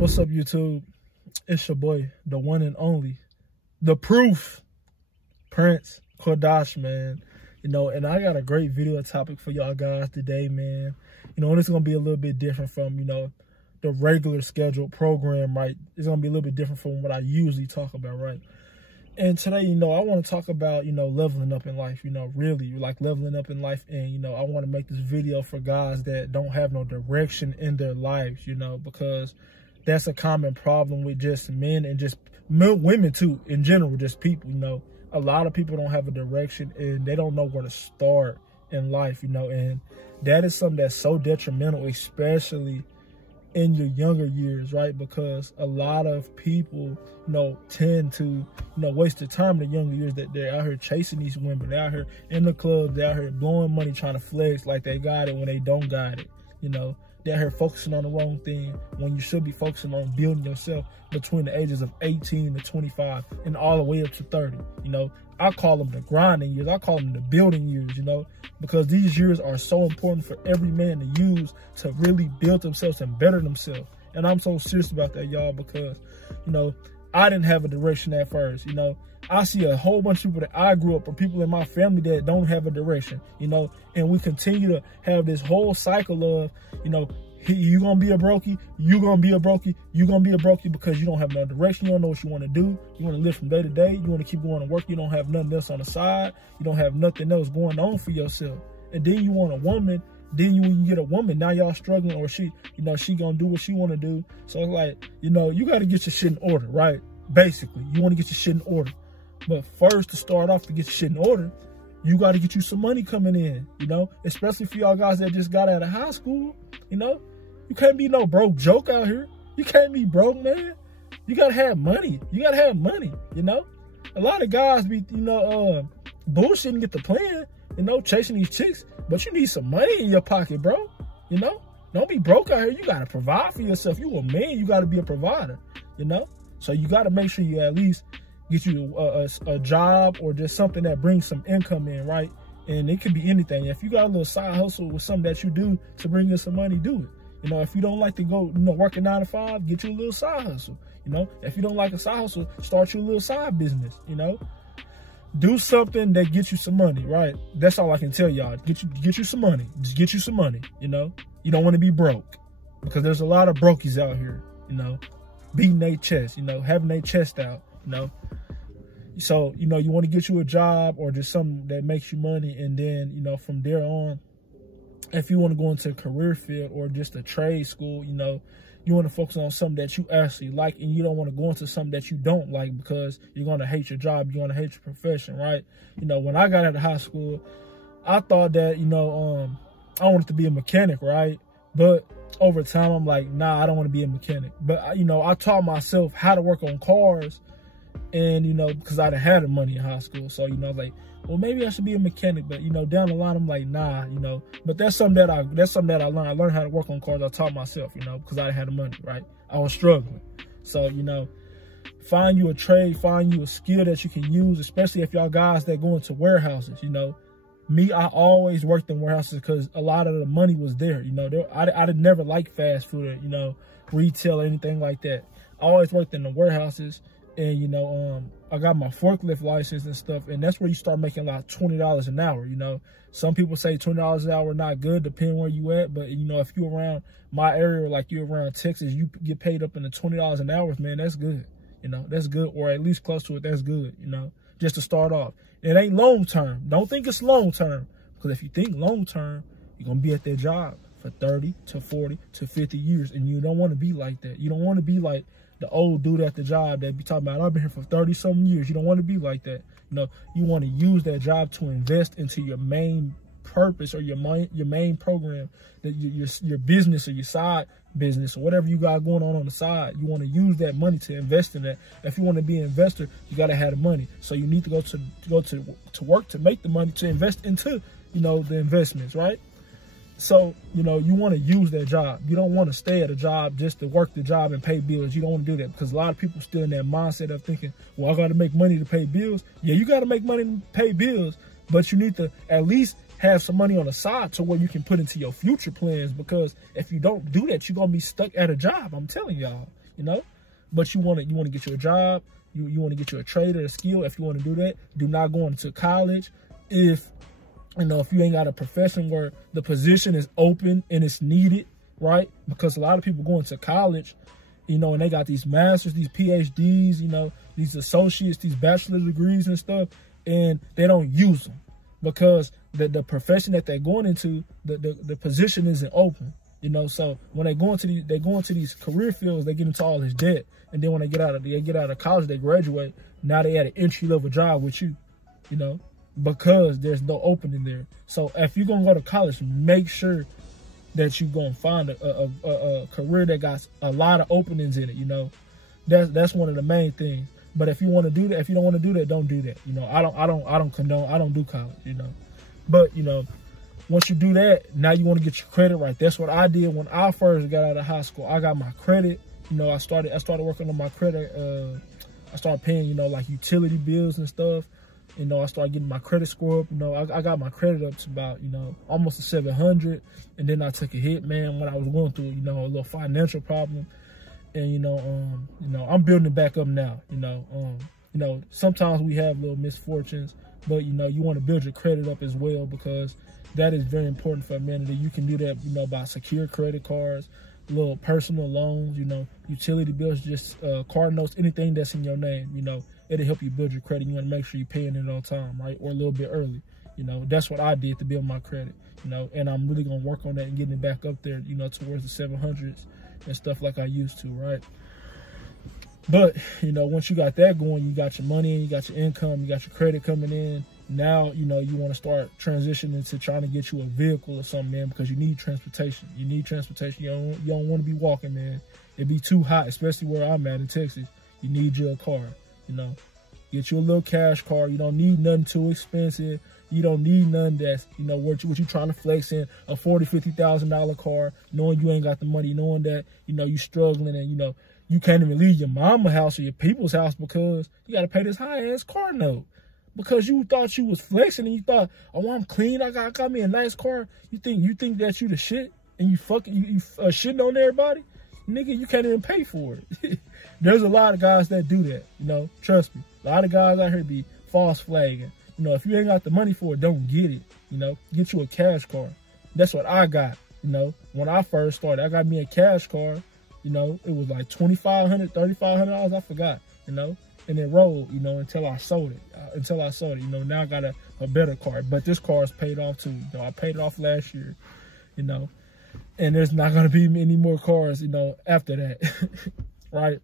What's up, YouTube? It's your boy, the one and only, the proof, Prince Quadash, man. And I got a great video topic for y'all guys today, man. And it's going to be a little bit different from, the regular scheduled program, right? It's going to be a little bit different from what I usually talk about, right? And today, I want to talk about, leveling up in life, really like leveling up in life. And, I want to make this video for guys that don't have no direction in their lives, because that's a common problem with just men and just women too, in general, just people, a lot of people don't have a direction and they don't know where to start in life, and that is something that's so detrimental, especially in your younger years, right? Because a lot of people, tend to, waste their time in the younger years, that they're out here chasing these women. They're out here in the clubs, they're out here blowing money, trying to flex like they got it when they don't got it, They're here focusing on the wrong thing when you should be focusing on building yourself between the ages of 18 to 25 and all the way up to 30. I call them the grinding years. I call them the building years, because these years are so important for every man to use to really build themselves and better themselves. And I'm so serious about that, y'all, because, I didn't have a direction at first. I see a whole bunch of people that I grew up or people in my family that don't have a direction, and we continue to have this whole cycle of, you gonna be a brokey, you gonna be a brokey, you gonna be a brokey because you don't have no direction. You don't know what you want to do. You want to live from day to day. You want to keep going to work. You don't have nothing else on the side. You don't have nothing else going on for yourself. And then you want a woman. Then when you get a woman, now y'all struggling, or she gonna do what she want to do. So it's like, you got to get your shit in order, right? Basically, you want to get your shit in order. But first, to start off, to get your shit in order, you got to get you some money coming in, especially for y'all guys that just got out of high school, You can't be no broke joke out here. You can't be broke, man. You got to have money. You got to have money, A lot of guys be, bullshitting, get the plan, chasing these chicks. But you need some money in your pocket, bro, Don't be broke out here. You got to provide for yourself. You a man. You got to be a provider, So you got to make sure you at least get you a job or just something that brings some income in, right? And it could be anything. If you got a little side hustle with something that you do to bring in some money, do it. If you don't like to go, work a 9 to 5, get you a little side hustle. If you don't like a side hustle, start you a little side business, Do something that gets you some money, right? That's all I can tell y'all. Get you some money. Just get you some money, You don't want to be broke, because there's a lot of brokies out here, beating their chest, having their chest out, So, you want to get you a job or just something that makes you money. And then, from there on, if you want to go into a career field or just a trade school, you want to focus on something that you actually like, and you don't want to go into something that you don't like, because you're going to hate your job. You're going to hate your profession, right? When I got out of high school, I thought that, I wanted to be a mechanic, right? But over time, I'm like, nah, I don't want to be a mechanic. But, I taught myself how to work on cars. And, because I done had the money in high school. So, like, well, maybe I should be a mechanic. But, down the line, I'm like, nah, But that's something that I learned. I learned how to work on cars. I taught myself, because I had the money, right? I was struggling. So, find you a trade, find you a skill that you can use, especially if y'all guys that go into warehouses, Me, I always worked in warehouses because a lot of the money was there, I never liked fast food or, retail or anything like that. I always worked in the warehouses. And, I got my forklift license and stuff. And that's where you start making like $20 an hour, Some people say $20 an hour not good, depending where you at. But, if you're around my area, like you're around Texas, you get paid up in the $20 an hour, man, that's good. That's good. Or at least close to it, that's good, just to start off. It ain't long term. Don't think it's long term. Because if you think long term, you're going to be at that job for 30 to 40 to 50 years. And you don't want to be like that. You don't want to be like the old dude at the job that be talking about, I've been here for 30-something years. You don't want to be like that. You want to use that job to invest into your main purpose or your main program, that your business or your side business or whatever you got going on the side. You want to use that money to invest in that. If you want to be an investor, you got to have the money. So you need to go to work to make the money to invest into, the investments, right? So, you want to use that job. You don't want to stay at a job just to work the job and pay bills. You don't want to do that, because a lot of people still in that mindset of thinking, well, I got to make money to pay bills. Yeah, you got to make money to pay bills, but you need to at least have some money on the side to where you can put into your future plans, because if you don't do that, you're going to be stuck at a job. I'm telling y'all, you know. But you want to get you a job. You want to get you a trade or a skill. If you want to do that, do not go into college. If you ain't got a profession where the position is open and it's needed, right? Because a lot of people go into college, and they got these masters, these PhDs, these associates, these bachelor degrees and stuff, and they don't use them because the profession that they're going into, the position isn't open. So when they go into these career fields, they get into all this debt, and then when they get out of college, they graduate. Now they at an entry-level job with you, because there's no opening there. So if you're gonna go to college, make sure that you're gonna find a career that got a lot of openings in it. That's one of the main things. But if you want to do that, if you don't want to do that, don't do that. I don't condone. I don't do college. But once you do that, now you want to get your credit right. That's what I did when I first got out of high school. I got my credit. I started working on my credit. I started paying, like utility bills and stuff. I started getting my credit score up. I got my credit up to about, almost a 700. And then I took a hit, man, when I was going through, a little financial problem. And, I'm building it back up now. Sometimes we have little misfortunes, but, you want to build your credit up as well, because that is very important for humanity. You can do that, by secure credit cards, little personal loans, utility bills, just car notes, anything that's in your name, it'll help you build your credit. You want to make sure you're paying it on time, right? Or a little bit early. That's what I did to build my credit, and I'm really going to work on that and getting it back up there, towards the 700s and stuff like I used to, right? But, once you got that going, you got your money, you got your income, you got your credit coming in. Now, you want to start transitioning to trying to get you a vehicle or something, man, because you need transportation. You need transportation. You don't want to be walking, man. It'd be too hot, especially where I'm at in Texas. You need you a car, Get you a little cash car. You don't need nothing too expensive. You don't need nothing that's, what you trying to flex in, a $40,000, $50,000 car, knowing you ain't got the money, knowing that, you struggling and, you can't even leave your mama's house or your people's house because you got to pay this high-ass car note. Because you thought you was flexing and you thought, oh, I'm clean, I got me a nice car. You think that you the shit and you shitting on everybody? Nigga, you can't even pay for it. There's a lot of guys that do that, trust me. A lot of guys out here be false flagging. If you ain't got the money for it, don't get it, Get you a cash car. That's what I got, When I first started, I got me a cash car, it was like $2,500, $3,500, I forgot, and it rolled, until I sold it. Now I got a better car, but this car is paid off too. I paid it off last year, and there's not going to be any more cars, after that, right?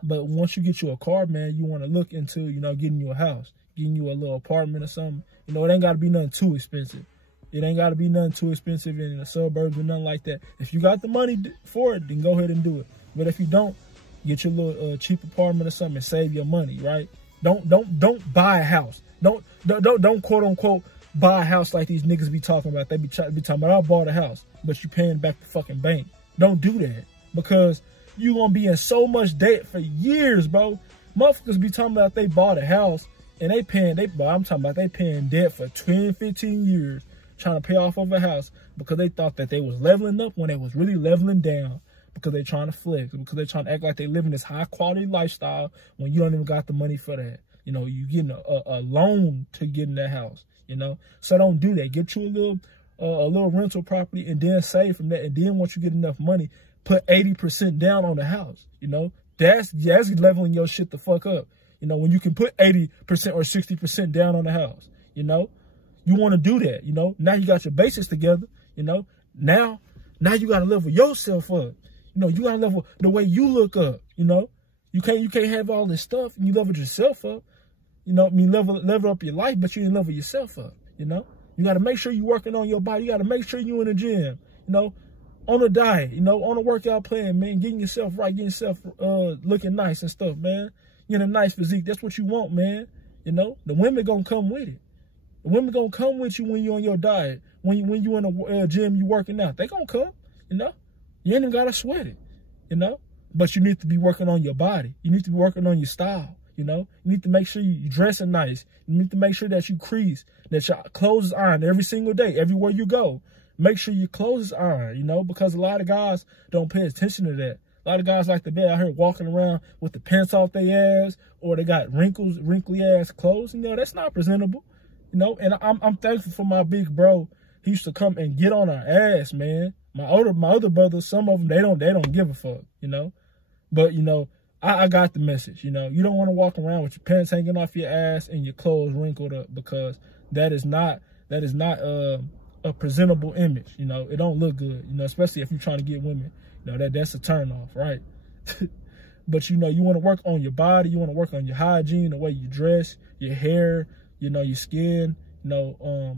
But once you get you a car, man, you want to look into, getting you a house, getting you a little apartment or something. It ain't got to be nothing too expensive. It ain't got to be nothing too expensive in the suburbs or nothing like that. If you got the money for it, then go ahead and do it. But if you don't, get your little cheap apartment or something and save your money, right? Don't buy a house. Don't quote unquote buy a house like these niggas be talking about. They be talking about, I bought a house, but you paying back the fucking bank. Don't do that, because you gonna be in so much debt for years, bro. Motherfuckers be talking about they bought a house and they paying debt for 10, 15 years trying to pay off of a house because they thought that they was leveling up when they was really leveling down. Because they trying to flex, because they trying to act like they living this high quality lifestyle when you don't even got the money for that. You getting a loan to get in that house, So don't do that. Get you a little rental property and then save from that. And then once you get enough money, put 80% down on the house, That's leveling your shit the fuck up. When you can put 80% or 60% down on the house, you want to do that, Now you got your basics together, Now you got to level yourself up. You gotta level the way you look up, You can't have all this stuff and you level yourself up. Level up your life, but you didn't level yourself up, You gotta make sure you're working on your body. You gotta make sure you in the gym, on a diet, on a workout plan, man, getting yourself right, getting yourself looking nice and stuff, man. Getting a nice physique. That's what you want, man. The women gonna come with it. The women gonna come with you when you're on your diet. When you in a gym, you working out. They gonna come, You ain't even gotta sweat it, But you need to be working on your body. You need to be working on your style, You need to make sure you're dressing nice. You need to make sure that you crease, that your clothes is ironed every single day, everywhere you go. Make sure your clothes is ironed, Because a lot of guys don't pay attention to that. A lot of guys like to be out here walking around with the pants off their ass, or they got wrinkly ass clothes. You know, that's not presentable. You know, and I'm thankful for my big bro. He used to come and get on our ass, man. My other brothers, some of them, they don't give a fuck, you know. But, you know, I got the message, you know. You don't want to walk around with your pants hanging off your ass and your clothes wrinkled up, because that is not a presentable image, you know. It don't look good, you know, especially if you're trying to get women. You know, that's a turn off, right? But, you know, you want to work on your body, you want to work on your hygiene, the way you dress, your hair, you know, your skin, you know,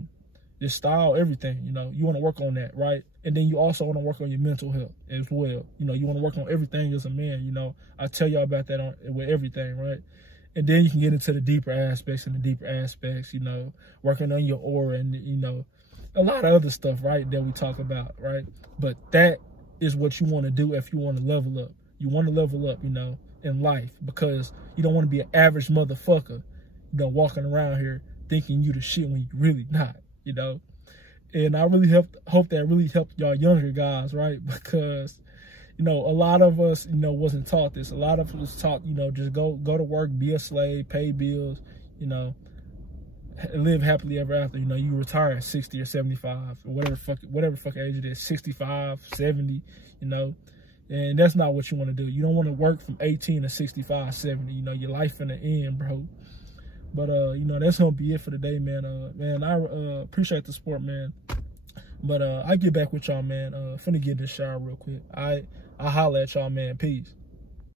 your style, everything, you know. You want to work on that, right? And then you also want to work on your mental health as well. You know, you want to work on everything as a man, you know. I tell y'all about that with everything, right? And then you can get into the deeper aspects, you know, working on your aura and, you know, a lot of other stuff, right, that we talk about, right? But that is what you want to do if you want to level up. You want to level up, you know, in life, because you don't want to be an average motherfucker, you know, walking around here thinking you the shit when you really not, you know. And I really hope that really helped y'all younger guys, right? Because, you know, a lot of us, you know, wasn't taught this. A lot of us was taught, you know, just go to work, be a slave, pay bills, you know, live happily ever after. You know, you retire at 60 or 75 or whatever fuck age it is, 65, 70, you know. And that's not what you want to do. You don't want to work from 18 to 65, 70. You know, your life in the end, bro. But, you know, that's going to be it for today, man. Man, I appreciate the support, man. But I get back with y'all, man. Finna get in the shower real quick. I holla at y'all, man. Peace.